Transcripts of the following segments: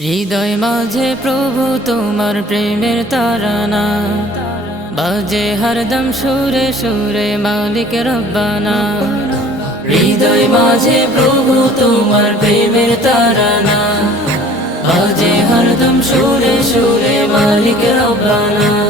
হৃদয় মাঝে প্রভু তোমার প্রেমের তারানা। বাজে হরদম, সুরে সুরে মালিক রব্বানা। হৃদয় মাঝে প্রভু তোমার প্রেমের তারানা। বাজে হরদম, সুরে সুরে মালিক রব্বানা।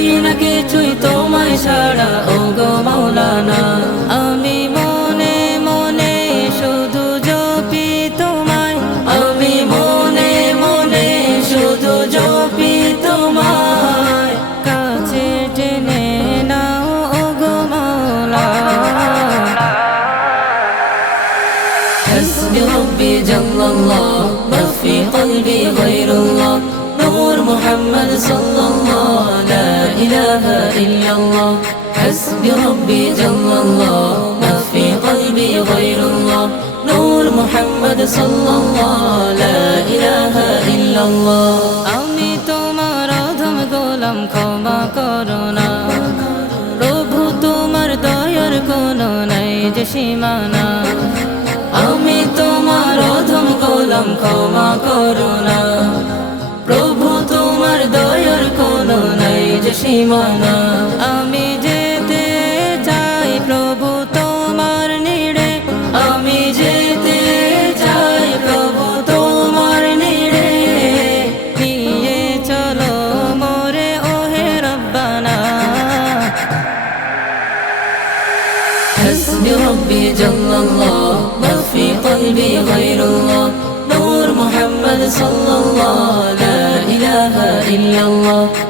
চাই না কিছুই তোমায় ছাড়া ও গো মাওলানা আমি মনে মনে শুধু জপি তোমায় আমি মনে মনে শুধু জপি তোমায় কাছে টেনে নাও ও গো মাওলা حسبي ربي جل الله ما في قلبي غير الله نور محمد صلى الله لا إله إلا الله حسبي ربي جل الله ما في قلبي غير الله نور محمد صلى الله لا إله إلا الله আমি তোমার অধম গোলাম ক্ষমা করো না প্রভু তোমার দয়ার কোনো নাই যে সীমানা আমি তোমার অধম গোলাম ক্ষমা করো না সীমানা আমি যেতে চাই প্রভু তোমার নিড়ে আমি যেতে চাই প্রভু তোমার নিড়ে নিয়ে চলো মোরে ওহে রব্বানা حسبي ربي جل الله ما في قلبي غير الله نور محمد صلى الله لا إله إلا الله